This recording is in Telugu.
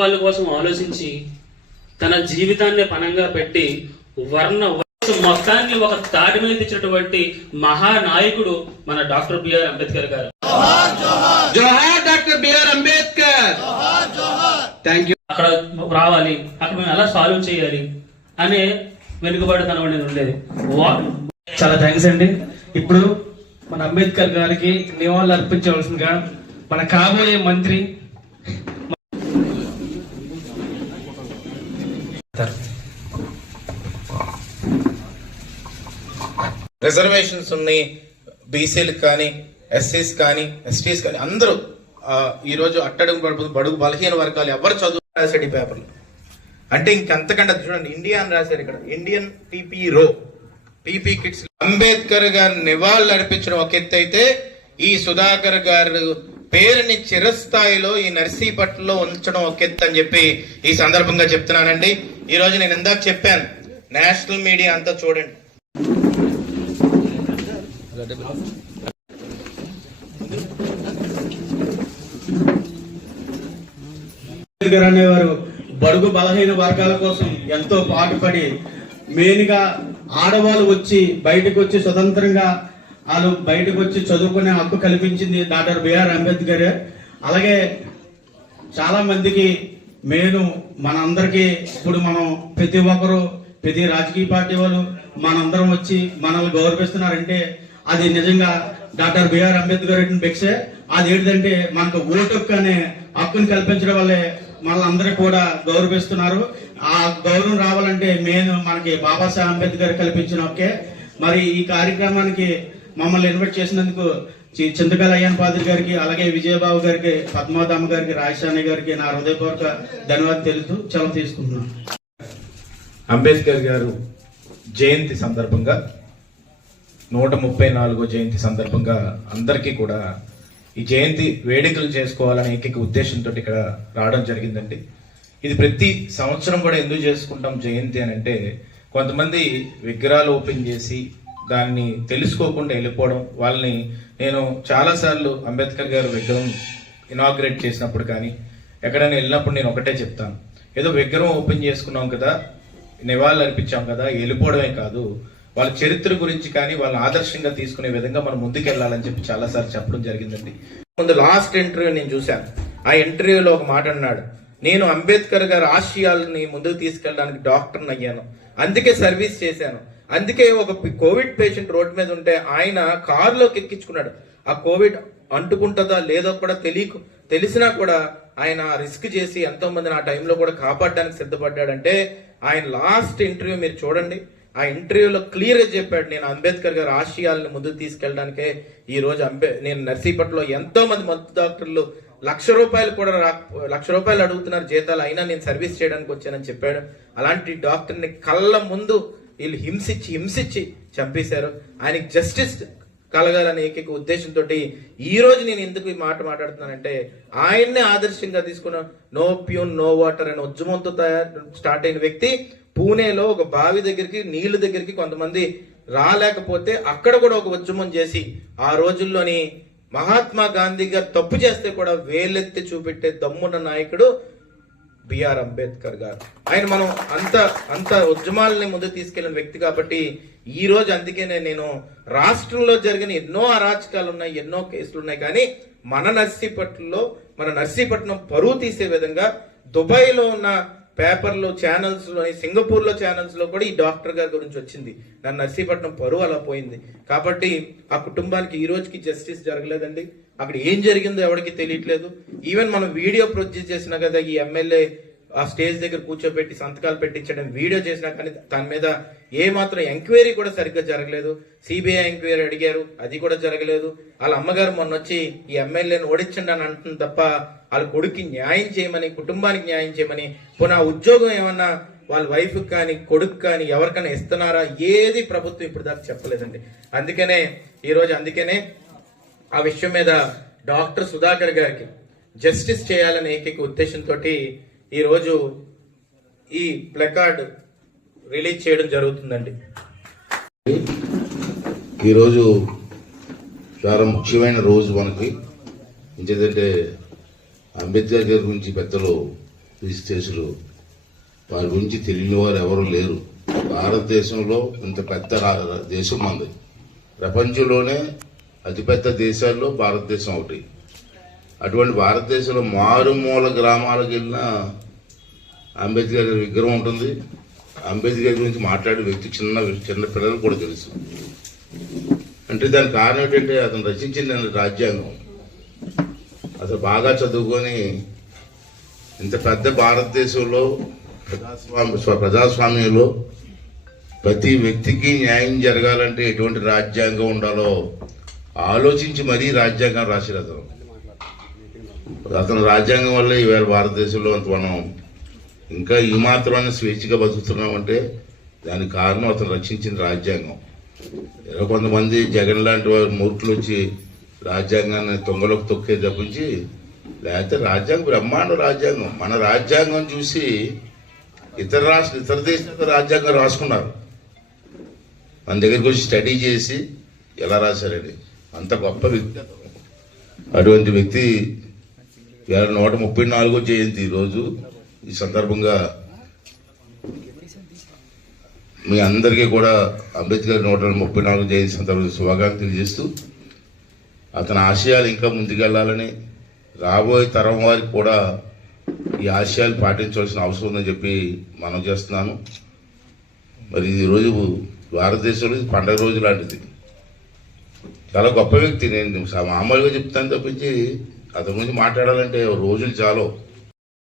వాళ్ళ కోసం ఆలోచించి తన జీవితాన్ని పణంగా పెట్టి వర్ణ మొత్తాన్ని ఒక తాటి మీద తెచ్చినటువంటి మహానాయకుడు మన డాక్టర్ బిఆర్ అంబేద్కర్ గారు. జోహార్ doctor BR Ambedkar. Thank you అక్కడ రావాలి అక్కడ మేము ఎలా సాల్వ్ చేయాలి అనే వెనుకబడితనం అనేది ఉండేది. చాలా థ్యాంక్స్ అండి. ఇప్పుడు మన అంబేద్కర్ గారికి నివాళులు అర్పించవలసిందిగా మన కాబోయే మంత్రి రిజర్వేషన్స్ ఉన్నాయి. బీసీలకు కానీ ఎస్సీస్ కానీ ఎస్టీస్ కానీ అందరూ ఈరోజు ఈ రోజు అట్టడుగు పడుతుంది బడుగు బలహీన వర్గాలు ఎవరు చదువు రాశాడు పేపర్లు అంటే ఇంకంతకంటే చూడండి ఇండియా అని రాశారు ఇక్కడ. ఇండియన్ టీపీ రో టీపీ కిడ్స్ అంబేద్కర్ గారు నివాళులు అర్పించడం ఒక ఎత్తు అయితే ఈ సుధాకర్ గారు పేరుని చిరస్థాయిలో ఈ నర్సీపట్నంలో ఉంచడం ఒక ఎత్తు అని చెప్పి ఈ సందర్భంగా చెప్తున్నానండి. ఈ రోజు నేను ఇందాక చెప్పాను నేషనల్ మీడియా అంతా చూడండి. అనేవారు బడుగు బలహీన వర్గాల కోసం ఎంతో పాటుపడి మెయిన్గా ఆడవాళ్ళు వచ్చి బయటకు వచ్చి స్వతంత్రంగా వాళ్ళు బయటకు వచ్చి చదువుకునే హక్కు కల్పించింది డాక్టర్ బిఆర్ అంబేద్కర్. అలాగే చాలా మందికి మెయిన్ మనందరికీ. ఇప్పుడు మనం ప్రతి ఒక్కరు ప్రతి రాజకీయ పార్టీ వాళ్ళు మనందరం వచ్చి మనల్ని గౌరవిస్తున్నారంటే అది నిజంగా డాక్టర్ బిఆర్ అంబేద్కర్ బెక్సే అది ఏంటంటే మనకు ఓటు అనే హక్కుని కల్పించడం వల్లే మనందరూ కూడా గౌరవిస్తున్నారు. ఆ గౌరవం రావాలంటే మెయిన్ మనకి బాబాసాహెబ్ అంబేద్కర్ కల్పించిన ఒకే మరి ఈ కార్యక్రమానికి మమ్మల్ని ఇన్వైట్ చేసినందుకు చి- చింతకాల అయ్యన్ పాత్రి గారికి అలాగే విజయబాబు గారికి పద్మాదమ్మ గారికి రాజశాని గారికి నా హృదయపూర్వక ధన్యవాదాలు తెలుపుతూ సెలవు తీసుకుంటున్నాను. అంబేద్కర్ గారు జయంతి సందర్భంగా నూట ముప్పై నాలుగో జయంతి సందర్భంగా అందరికీ కూడా ఈ జయంతి వేడుకలు చేసుకోవాలనే ఏకైక ఉద్దేశంతో ఇక్కడ రావడం జరిగిందండి. ఇది ప్రతి సంవత్సరం కూడా ఎందుకు చేసుకుంటాం జయంతి అని అంటే కొంతమంది విగ్రహాలు ఓపెన్ చేసి దాన్ని తెలుసుకోకుండా వెళ్ళిపోవడం వాళ్ళని నేను చాలాసార్లు అంబేద్కర్ గారు విగ్రహం ఇనాగ్రేట్ చేసినప్పుడు కానీ ఎక్కడైనా వెళ్ళినప్పుడు నేను ఒకటే చెప్తాను. ఏదో విగ్రహం ఓపెన్ చేసుకున్నాం కదా నివాళులు అర్పించాం కదా వెళ్ళిపోవడమే కాదు. వాళ్ళ చరిత్ర గురించి కానీ వాళ్ళని ఆదర్శంగా తీసుకునే విధంగా మనం ముందుకెళ్ళాలని చెప్పి చాలాసార్లు చెప్పడం జరిగిందండి. ముందు లాస్ట్ ఇంటర్వ్యూ నేను చూశాను. ఆ ఇంటర్వ్యూలో ఒక మాట అన్నాడు. నేను అంబేద్కర్ గారి ఆశయాలని ముందుకు తీసుకెళ్ళడానికి డాక్టర్ని అయ్యాను. అందుకే సర్వీస్ చేశాను. అందుకే ఒక కోవిడ్ పేషెంట్ రోడ్డు మీద ఉంటే ఆయన కారులోకి ఎక్కించుకున్నాడు. ఆ కోవిడ్ అంటుకుంటుందా లేదో కూడా తెలియకు తెలిసినా కూడా ఆయన రిస్క్ చేసి ఎంతో మందిని ఆ టైంలో కూడా కాపాడడానికి సిద్ధపడ్డాడంటే ఆయన లాస్ట్ ఇంటర్వ్యూ మీరు చూడండి. ఆ ఇంటర్వ్యూలో క్లియర్గా చెప్పాడు నేను అంబేద్కర్ గారి ఆశయాలను ముందుకు తీసుకెళ్ళడానికే ఈ రోజు అంబే నేను నర్సీపట్లో ఎంతో మంది మత్తు డాక్టర్లు లక్ష రూపాయలు కూడా రా లక్ష రూపాయలు అడుగుతున్నారు జీతాలు అయినా నేను సర్వీస్ చేయడానికి వచ్చానని చెప్పాడు. అలాంటి డాక్టర్ని కళ్ళ ముందు వీళ్ళు హింసించి హింసించి చంపేశారు. ఆయనకి జస్టిస్ కలగాలనే ఏకైక ఉద్దేశంతో ఈ రోజు నేను ఎందుకు ఈ మాట మాట్లాడుతున్నానంటే ఆయన్నే ఆదర్శంగా తీసుకున్న నో ప్యూన్ నో వాటర్ అనే ఉద్యమంతో తయారు స్టార్ట్ అయిన వ్యక్తి పూణేలో ఒక బావి దగ్గరికి నీళ్ళ దగ్గరికి కొంతమంది రాలేకపోతే అక్కడ కూడా ఒక ఉద్యమం చేసి ఆ రోజుల్లోని మహాత్మా గాంధీగా తప్పు చేస్తే కూడా వేలెత్తి చూపెట్టే దమ్మున్న నాయకుడు బిఆర్ అంబేద్కర్ గారు. ఆయన మనం అంత అంత ఉద్యమాలని ముందుకు తీసుకెళ్ళిన వ్యక్తి కాబట్టి ఈ రోజు అందుకనే నేను రాష్ట్రంలో జరిగిన ఎన్నో అరాచకాలు ఉన్నాయి ఎన్నో కేసులు ఉన్నాయి కానీ మన నర్సీపట్నంలో మన నర్సీపట్నం పరువు తీసే విధంగా దుబాయ్లో ఉన్న పేపర్లో ఛానల్స్లో సింగపూర్లో ఛానల్స్లో కూడా ఈ డాక్టర్ గారి గురించి వచ్చింది. నన్ను నర్సీపట్నం పరువు అలా పోయింది. కాబట్టి ఆ కుటుంబానికి ఈ రోజుకి జస్టిస్ జరగలేదండి. అక్కడ ఏం జరిగిందో ఎవరికి తెలియట్లేదు. ఈవెన్ మనం వీడియో ప్రొడ్యూస్ చేసినా కదా ఈ ఎమ్మెల్యే ఆ స్టేజ్ దగ్గర కూర్చోబెట్టి సంతకాలు పెట్టించడం వీడియో చేసినా కానీ దాని మీద ఏ మాత్రం ఎంక్వైరీ కూడా సరిగ్గా జరగలేదు. సిబిఐ ఎంక్వైరీ అడిగారు అది కూడా జరగలేదు. వాళ్ళ అమ్మగారు మొన్న వచ్చి ఈ ఎమ్మెల్యేని ఓడించండి అని అంటుంది తప్ప వాళ్ళ కొడుక్కి న్యాయం చేయమని కుటుంబానికి న్యాయం చేయమని పునః ఉద్యోగం ఏమన్నా వాళ్ళ వైఫ్ కానీ కొడుకు కానీ ఎవరికైనా ఇస్తున్నారా? ఏది ప్రభుత్వం ఇప్పుడు దాకా చెప్పలేదండి. అందుకనే ఈరోజు అందుకనే ఆ విషయం మీద డాక్టర్ సుధాకర్ గారికి జస్టిస్ చేయాలనే ఏకైక ఉద్దేశంతో ఈ ఈ ప్లకార్డ్ రిలీజ్ చేయడం జరుగుతుందండి. ఈరోజు చాలా ముఖ్యమైన రోజు మనకి. ఎందుకంటే అంబేద్కర్ గారి గురించి పెద్దలు విశేషులు వారి గురించి తెలియని వారు ఎవరు లేరు. భారతదేశంలో ఇంత పెద్ద రా- దేశం మంది. ప్రపంచంలోనే అతిపెద్ద దేశాల్లో భారతదేశం ఒకటి. అటువంటి భారతదేశంలో మారుమూల గ్రామాలకు వెళ్ళిన అంబేద్కర్ గారి విగ్రహం ఉంటుంది. అంబేద్కర్ గురించి మాట్లాడే వ్యక్తి చిన్న చిన్న పిల్లలకు కూడా తెలుసు. అంటే దానికి కారణం ఏంటంటే అతను రచించిన రాజ్యాంగం. అసలు బాగా చదువుకొని ఇంత పెద్ద భారతదేశంలో ప్రజాస్వామ్య ప్రజాస్వామ్యంలో ప్రతి వ్యక్తికి న్యాయం జరగాలంటే ఎటువంటి రాజ్యాంగం ఉండాలో ఆలోచించి మరీ రాజ్యాంగం రాశారు అతను? అతను రాజ్యాంగం వల్ల ఈవేళ భారతదేశంలో అంత మనం ఇంకా ఈ మాత్రమైన స్వేచ్ఛగా బతుకుతున్నామంటే దానికి కారణం అతను రచించిన రాజ్యాంగం. ఏదో కొంతమంది జగన్ లాంటి వారు మూర్ఖులు వచ్చి రాజ్యాంగాన్ని తొంగలోకి తొక్కే తప్పించి లేకపోతే రాజ్యాంగం బ్రహ్మాండ రాజ్యాంగం. మన రాజ్యాంగం చూసి ఇతర రాష్ట్ర ఇతర దేశాల రాజ్యాంగం రాసుకున్నారు. మన దగ్గరికి వచ్చి స్టడీ చేసి ఎలా రాశారని. అంత గొప్ప వ్యక్తి. అటువంటి వ్యక్తి ఇవాళ నూట ముప్పై నాలుగో జయంతి ఈరోజు ఈ సందర్భంగా మీ అందరికీ కూడా అంబేద్కర్ నూట ముప్పై నాలుగు జయంతి సందర్భంగా శుభాకాంక్షలు తెలియజేస్తూ అతని ఆశయాలు ఇంకా ముందుకెళ్ళాలని రాబోయే తరం వారికి కూడా ఈ ఆశయాలు పాటించవలసిన అవసరం ఉందని చెప్పి మనం చేస్తున్నాను. మరి ఈ రోజు భారతదేశంలో పండగ రోజు లాంటిది. చాలా గొప్ప వ్యక్తి నేను. మామూలుగా చెప్తాను తప్పించి అతని గురించి మాట్లాడాలంటే రోజులు చాలు.